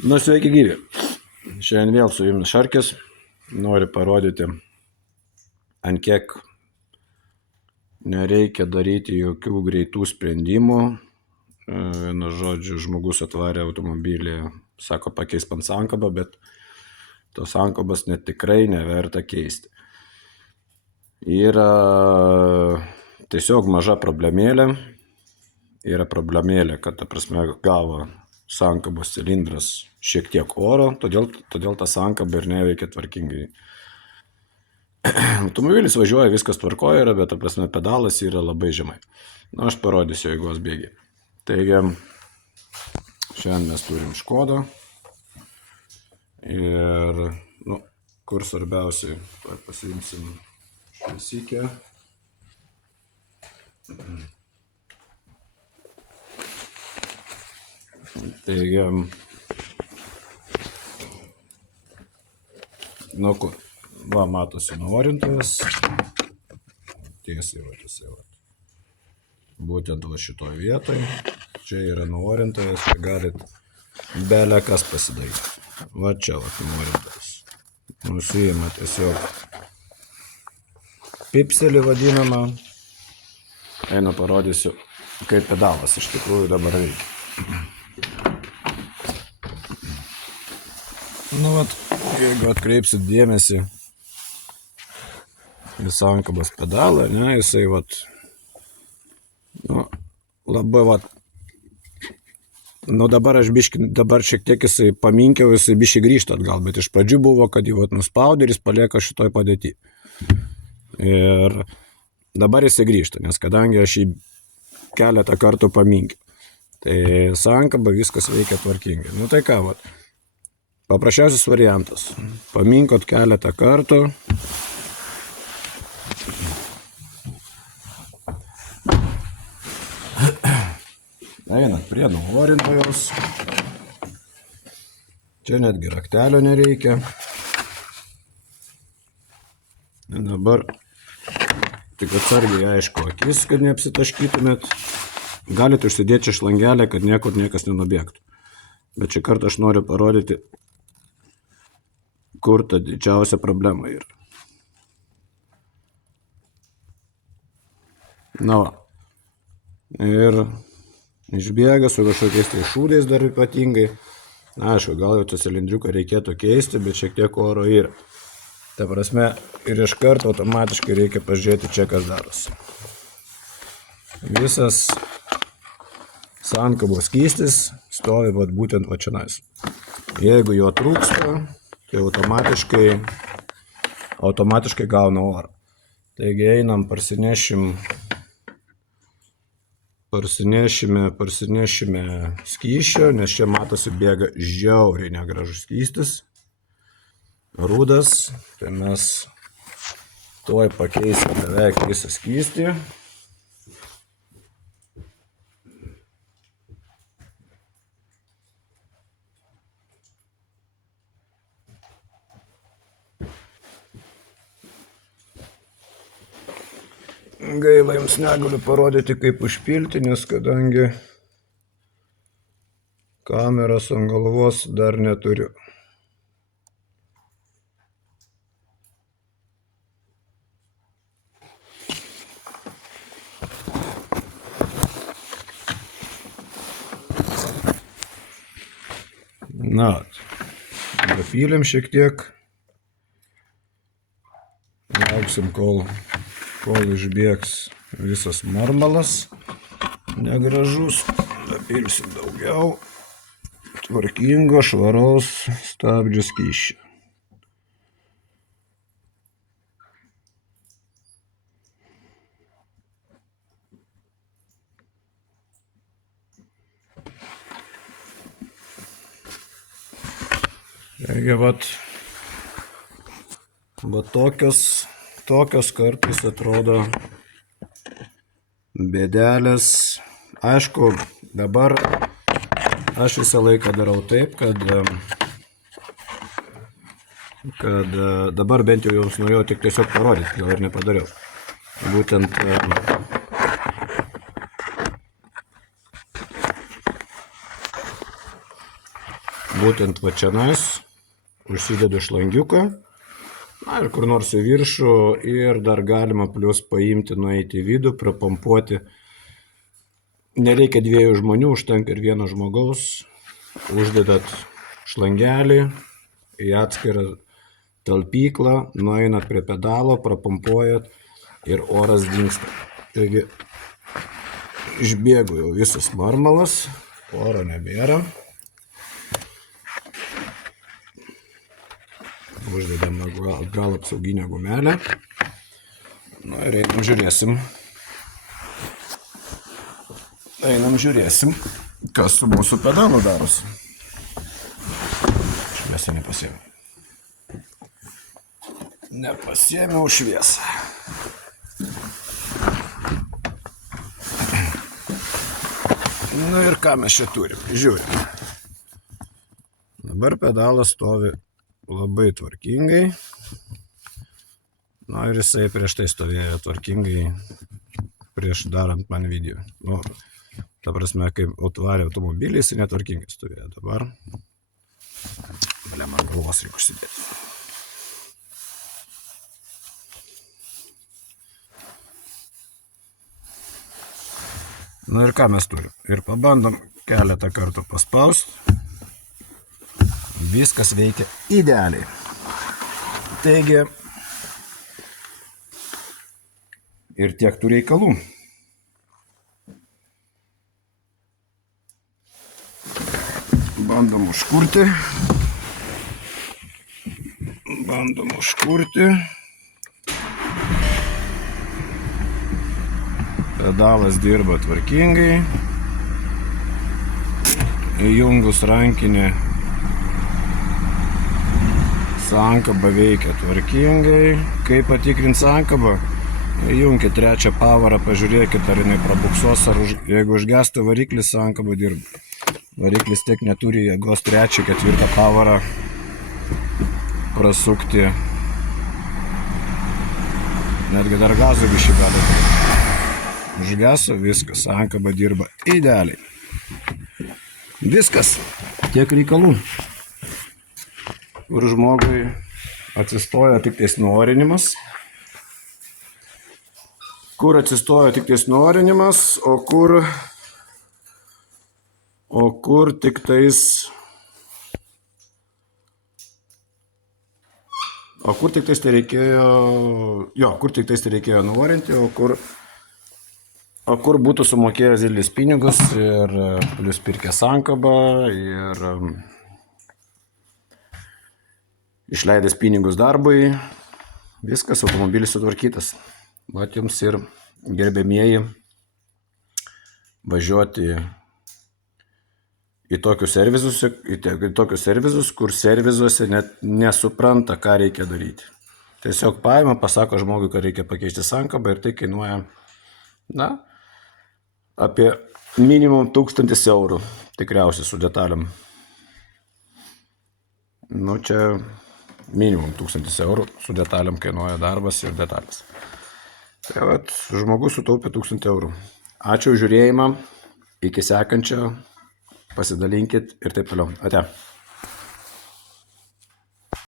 Sveiki gyvi. Šiandien vėl su jumis Šarkis. Noriu parodyti, ant kiek nereikia daryti jokių greitų sprendimų. Vienu žodžiu, žmogus atvarė automobilį, sako pakeis man sankabą, bet tos sankabos net tikrai neverta keisti. Yra tiesiog maža problemėlė. Yra problemėlė, kad, ta prasme, gavo sankabos cilindras šiek tiek oro, todėl ta sankaba ir neveikia tvarkingai. Automobilis važiuoja, viskas tvarkoja yra, bet, ta prasme, pedalas yra labai žemai. Aš parodysiu eigos bėgį. Taigi, šiandien mes turim Škodą. Ir, kur svarbiausiai, pasiimsim šviesikę. Taigi, kur? Va, matosi nuorintojas. Tiesiai va, jisai va. Būtent va šitoj vietoj. Čia yra nuorintojas, čia galit belę kas pasidaryti. Va čia va, nuorintojas. Nusiima tiesiog pipselį vadinamą. Einu parodysiu, kaip pedalas iš tikrųjų dabar veikia. Jeigu atkreipsit dėmesį į sankabos pedalą, jisai labai dabar šiek tiek jisai paminkiau, jisai biškį grįžta atgal, bet iš pradžių buvo, kad jį nuspaudė ir jis palieka šitoj padėty. Ir dabar jisai grįžta, nes kadangi aš jį keletą kartų paminkiau, tai sankaba viskas veikia tvarkingai. Tai ką, paprasčiausias variantas. Paminkot keletą kartų. Einat prie nuorintojos. Čia netgi raktelio nereikia. Dabar tik atsargiai aišku akis, kad neapsitaškytumėt. Galite užsidėti šlangelę, kad niekur niekas nenubėgtų. Bet šį kartą aš noriu parodyti, kur ta didžiausia problema yra. Ir išbėga su kažkokiais tai šūdais dar ypatingai. Aišku, gal jau tą cilindriuką reikėtų keisti, bet šiek tiek oro yra. Ta prasme, ir iš karto automatiškai reikia pažiūrėti čia, kas darosi. Visas sankabos skystis stovi būtent čionais. Jeigu jo trūksta, tai automatiškai gauna orą. Taigi einam, parsinešime skysčio, nes čia matosi bėga žiauriai negražus skystis. Rudas, tai mes tuoj pakeisim beveik visą skystį. Gaila, jums negaliu parodyti, kaip užpilti, nes kadangi kameros ant galvos dar neturiu. Dapylėm šiek tiek. Lauksim, kol išbėgs visas marmalas negražus. Dapilsim daugiau tvarkingo, švaraus stabdžių skysčio. Taigi, tokios kartais atrodo bėdelės. Aišku, dabar aš visą laiką darau taip, kad dabar bent jau jums norėjau tik tiesiog parodyti, gal ir nepadariau. Būtent būtent va čianais užsidedu šlangiuką, na ir kur nors į viršų ir dar galima plius paimti, nueiti į vidų, prapumpuoti. Nereikia 2 žmonių, užtenka ir 1 žmogaus. Uždedat šlangelį į atskirą talpyklą, nueinat prie pedalo, prapumpuojat ir oras dingsta. Taigi išbėgo jau visas marmalas, oro nebėra. Uždedam atgal apsauginę gumelę. Na ir einam žiūrėsim, kas su mūsų pedalu darosi. Šviesą nepasiėmiau. Nepasiėmiau šviesą. Na ir ką mes čia turim? Žiūrim. Dabar pedalas stovi labai tvarkingai. Na ir jisai prieš tai stovėjo tvarkingai prieš darant man video. Nu, ta prasme, kaip atvarė automobilį, jisai netvarkingai stovėjo. Dabar man galvos reikia užsidėti. Na ir ką mes turim? Ir pabandom keletą kartų paspaust. Viskas veikia idealiai. Taigi, ir tiek tų reikalų. Bandom užkurti. Pedalas dirba tvarkingai. Įjungus rankinį, sankaba veikia tvarkingai. Kaip patikrint sankabą? Įjunkit 3 pavarą, pažiūrėkit, ar jinai prabuksos, ar jeigu užgestų variklis, sankaba dirba. Variklis tiek neturi jėgos 3, 4 pavarą prasukti. Netgi dar gazų bišį gali. Užgeso, viskas, sankaba dirba idealiai. Viskas, tiek reikalų. Kur žmogui atsistoja tik tais nuorinimas. O kur tik tais tai reikėjo nuorinti, o kur būtų sumokėjęs didelis pinigus ir plius pirkė sankabą ir išleidęs pinigus darbui, viskas, automobilis sutvarkytas. Vat jums ir gerbėmieji važiuoti į tokius servizus, kur servizuose net nesupranta, ką reikia daryti. Tiesiog paima, pasako žmogui, kad reikia pakeisti sankabą ir tai kainuoja, apie minimum 1000 eurų, tikriausiai su detaliam. Čia minimum 1000 eurų su detaliam kainuoja darbas ir detalės. Tai vat, žmogus sutaupė 1000 eurų. Ačiū už žiūrėjimą, iki sekančio, pasidalinkit ir taip toliau. Ate.